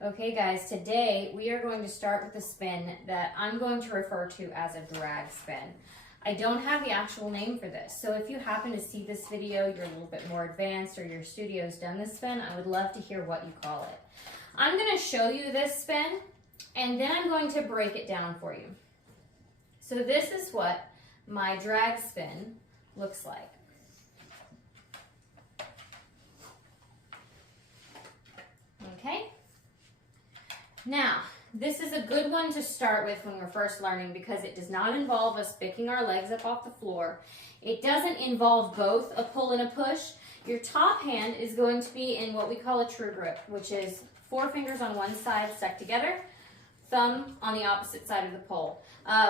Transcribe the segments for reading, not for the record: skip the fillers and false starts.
Okay guys, today we are going to start with a spin that I'm going to refer to as a drag spin. I don't have the actual name for this, so if you happen to see this video, you're a little bit more advanced or your studio's done this spin, I would love to hear what you call it. I'm going to show you this spin and then I'm going to break it down for you. So this is what my drag spin looks like. Okay? Now, this is a good one to start with when we're first learning because it does not involve us picking our legs up off the floor. It doesn't involve both a pull and a push. Your top hand is going to be in what we call a true grip, which is 4 fingers on one side stuck together, thumb on the opposite side of the pole.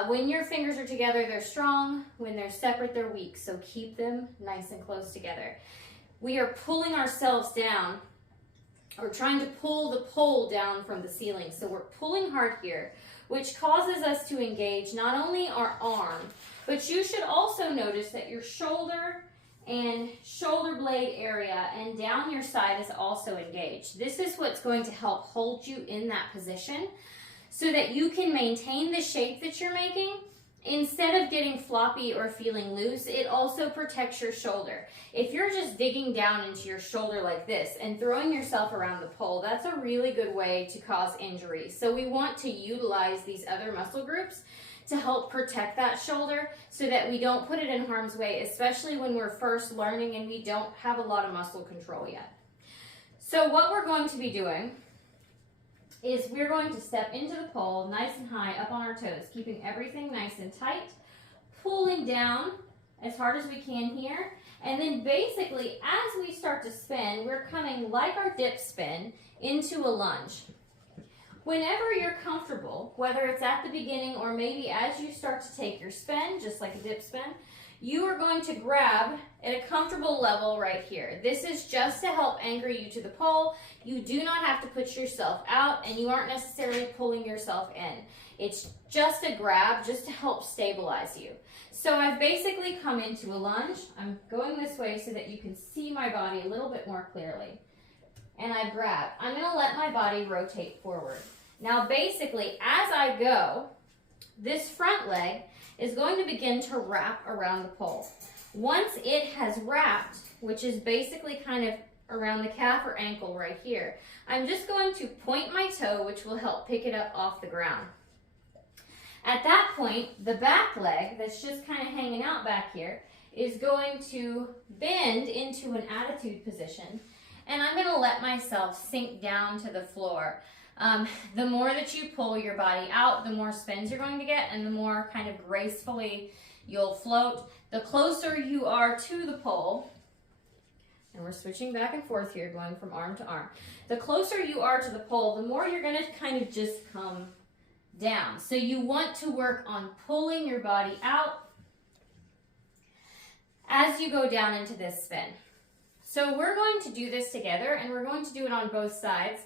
When your fingers are together, they're strong. When they're separate, they're weak. So keep them nice and close together. We are pulling ourselves down, or trying to pull the pole down from the ceiling. So we're pulling hard here, which causes us to engage not only our arm, but you should also notice that your shoulder and shoulder blade area and down your side is also engaged. This is what's going to help hold you in that position so that you can maintain the shape that you're making. Instead of getting floppy or feeling loose, it also protects your shoulder. If you're just digging down into your shoulder like this and throwing yourself around the pole, that's a really good way to cause injury. So we want to utilize these other muscle groups to help protect that shoulder so that we don't put it in harm's way, especially when we're first learning and we don't have a lot of muscle control yet. So what we're going to be doing is we're going to step into the pole nice and high up on our toes, keeping everything nice and tight, pulling down as hard as we can here, and then basically as we start to spin, we're coming like our dip spin into a lunge. Whenever you're comfortable, whether it's at the beginning or maybe as you start to take your spin, just like a dip spin, you are going to grab at a comfortable level right here. This is just to help anchor you to the pole. You do not have to put yourself out and you aren't necessarily pulling yourself in. It's just a grab just to help stabilize you. So I've basically come into a lunge. I'm going this way so that you can see my body a little bit more clearly. And I grab. I'm going to let my body rotate forward. Now basically as I go, this front leg is going to begin to wrap around the pole. Once it has wrapped, which is basically kind of around the calf or ankle right here, I'm just going to point my toe, which will help pick it up off the ground. At that point, the back leg that's just kind of hanging out back here is going to bend into an attitude position, and I'm going to let myself sink down to the floor. The more that you pull your body out, the more spins you're going to get and the more kind of gracefully you'll float. The closer you are to the pole, and we're switching back and forth here, going from arm to arm. The closer you are to the pole, the more you're going to kind of just come down. So you want to work on pulling your body out as you go down into this spin. So we're going to do this together and we're going to do it on both sides,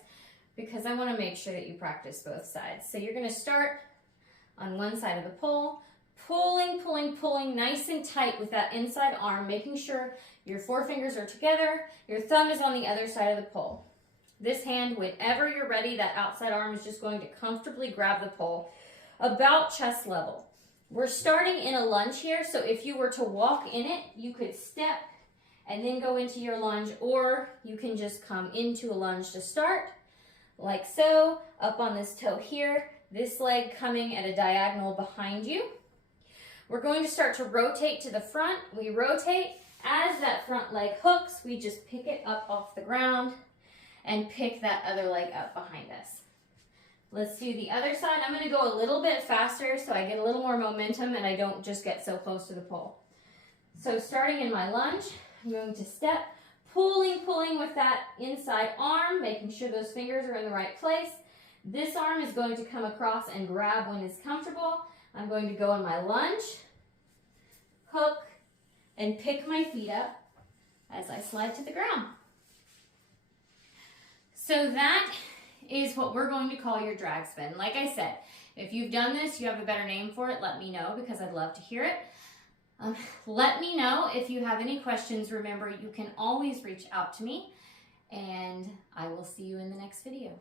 because I want to make sure that you practice both sides. So you're going to start on one side of the pole, pulling, pulling, pulling nice and tight with that inside arm, making sure your 4 fingers are together, your thumb is on the other side of the pole. This hand, whenever you're ready, that outside arm is just going to comfortably grab the pole about chest level. We're starting in a lunge here, so if you were to walk in it, you could step and then go into your lunge, or you can just come into a lunge to start, like so, up on this toe here, this leg coming at a diagonal behind you. We're going to start to rotate to the front. We rotate. As that front leg hooks, we just pick it up off the ground and pick that other leg up behind us. Let's do the other side. I'm going to go a little bit faster so I get a little more momentum and I don't just get so close to the pole. So starting in my lunge, I'm going to step, pulling, pulling with that inside arm, making sure those fingers are in the right place. This arm is going to come across and grab when it's comfortable. I'm going to go in my lunge, hook, and pick my feet up as I slide to the ground. So that is what we're going to call your drag spin. Like I said, if you've done this, you have a better name for it, let me know because I'd love to hear it. Let me know if you have any questions. Remember, you can always reach out to me, and I will see you in the next video.